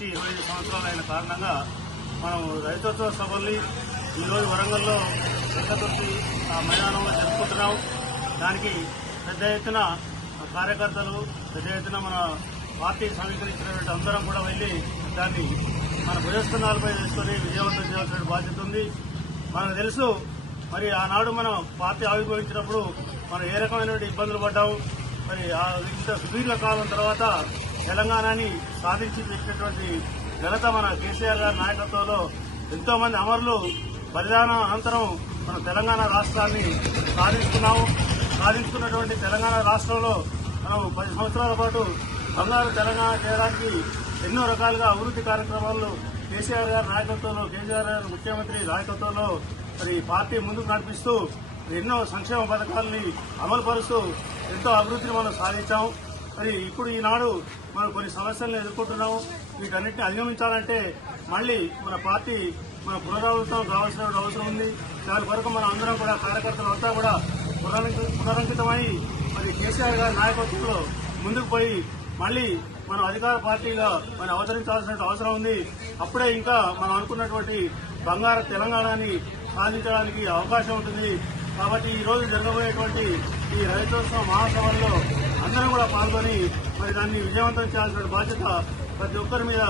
నుంచి ఇరవై ఐదు సంవత్సరాలు అయిన కారణంగా మనం రైతోత్సవ సభల్ని ఈరోజు వరంగల్లో పెద్దతొట్టి ఆ మైదానంలో జరుపుకుంటున్నాం. దానికి పెద్ద ఎత్తున కార్యకర్తలు పెద్ద ఎత్తున మన పార్టీ సమీకరించినటువంటి అందరం కూడా వెళ్ళి దాన్ని మన భుజస్కంధాలపై తీసుకొని విజయవంతం చేయాల్సిన బాధ్యత ఉంది. మనకు తెలుసు మరి ఆనాడు మనం పార్టీ ఆవిర్భవించినప్పుడు మనం ఏ రకమైనటువంటి ఇబ్బందులు పడ్డాము? మరి ఆ ఇంత సుదీర్ఘ కాలం తర్వాత తెలంగాణని సాధించి పెట్టినటువంటి ఘనత మన కేసీఆర్ గారి నాయకత్వంలో ఎంతో మంది అమరులు బలిదానం అనంతరం మన తెలంగాణ రాష్ట్రాన్ని సాధించుకున్నాము. సాధించుకున్నటువంటి తెలంగాణ రాష్ట్రంలో మనం పది సంవత్సరాల పాటు బంగారు తెలంగాణ చేయడానికి ఎన్నో రకాలుగా అభివృద్ధి కార్యక్రమాలు కేసీఆర్ గారి నాయకత్వంలో కేసీఆర్ గారి ముఖ్యమంత్రి నాయకత్వంలో మరి పార్టీ ముందుకు నడిపిస్తూ ఎన్నో సంక్షేమ పథకాలని అమలు పరుస్తూ ఎంతో అభివృద్ధిని మనం సాధించాం మరి ఇప్పుడు ఈనాడు మనం కొన్ని సమస్యలను ఎదుర్కొంటున్నాము. వీటన్నిటిని అధిగమించాలంటే మళ్ళీ మన పార్టీ మన పునరావృతం కావాల్సిన అవసరం ఉంది. దాని కొరకు మన అందరం కూడా కార్యకర్తలు అంతా కూడా పునరంకితమై మరి కేసీఆర్ గారి నాయకత్వంలో ముందుకు పోయి మళ్ళీ మనం అధికార పార్టీగా మనం అవతరించాల్సిన అవసరం ఉంది. అప్పుడే ఇంకా మనం అనుకున్నటువంటి బంగారు తెలంగాణని సాధించడానికి అవకాశం ఉంటుంది. కాబట్టి ఈ రోజు జరగబోయేటువంటి ఈ రైతోత్సవ మహాసభల్లో అందరూ పాల్గొని మరి దాన్ని విజయవంతం చేయాల్సిన బాధ్యత ప్రతి ఒక్కరి మీద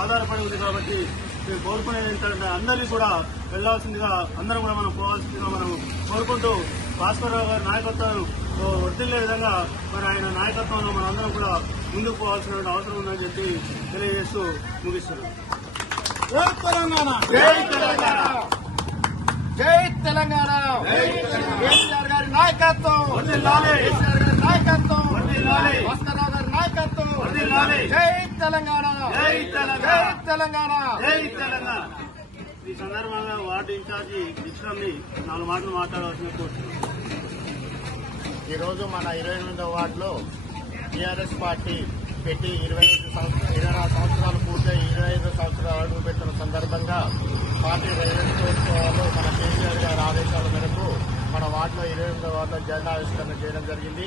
ఆధారపడి ఉంది కాబట్టి మేము కోరుకునేది ఏంటంటే అందరినీ కూడా వెళ్ళాల్సిందిగా అందరం కూడా మనం పోవాల్సిందిగా మనం కోరుకుంటూ భాస్కరరావు గారి నాయకత్వం వర్తిల్లే విధంగా మరి ఆయన నాయకత్వంలో మనం అందరం కూడా ముందుకు పోవాల్సిన అవసరం ఉందని చెప్పి తెలియజేస్తూ ముగిస్తున్నాం. జై తెలంగాణ! జై తెలంగాణ! జై తెలంగాణ! గారి నాయకత్వం వర్ధిల్లాలి. కేసీఆర్ గారి నాయకత్వం వర్ధిల్లాలి. భాస్కరరావు గారి నాయకత్వం. వర్ధిల్లాలి. జై తెలంగాణ. జై తెలంగాణ. జై ఈ సందర్భంగా వార్డు ఇన్ఛార్జి విక్రమ్ని నాలుగు మాటలు మాట్లాడవలసిన కోరుతున్నాం ఈరోజు మన ఇరవై ఎనిమిదవ వార్డులో టీఆర్ఎస్ పార్టీ పెట్టి ఇరవై ఐదు సంవత్సరాలు ఇరవై నాలుగు సంవత్సరాలు పూర్తయి ఇరవై ఐదు సంవత్సరాలు అడుగు పెట్టిన సందర్భంగా పార్టీ రైతుత్సవాలు మన కేసీఆర్ గారి ఆదేశాల మేరకు వార్డులో ఇరవై ఎనిమిదవ వార్డులో జెండా ఆవిష్కరణ చేయడం జరిగింది.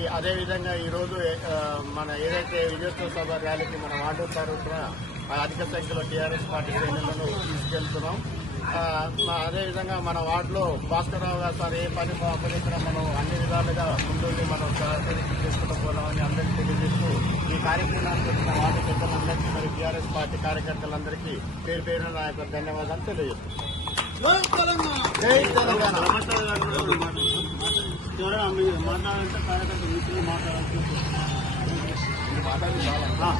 ఈ అదేవిధంగా ఈరోజు మన ఏదైతే విజయోత్సవ సభ ర్యాలీకి మన వార్డు తరఫున అధిక సంఖ్యలో టీఆర్ఎస్ పార్టీ శ్రేణులను తీసుకెళ్తున్నాం. అదేవిధంగా మన వార్డులో భాస్కరరావు గారు సార్ ఏ పని అప్పగించినా మనం అన్ని విధాలుగా ముందుండి మనం సహకరించి చేసుకుంటూ పోదామని అందరికీ తెలియజేస్తూ ఈ కార్యక్రమానికి వచ్చిన వార్డు పెద్దలందరికీ మరి టీఆర్ఎస్ పార్టీ కార్యకర్తలందరికీ పేరు పేరున నా యొక్క ధన్యవాదాలు తెలియజేస్తున్నాను. జై తెలంగాణ జై తెలంగాణ ధర్మస్థల గారు కూడా రెండు మాటలు ఎవరైనా మీరు మాట్లాడాలంటే కార్యకర్త మిత్రులు మాట్లాడాల్సిన మాట్లాడి చాలా ఆ.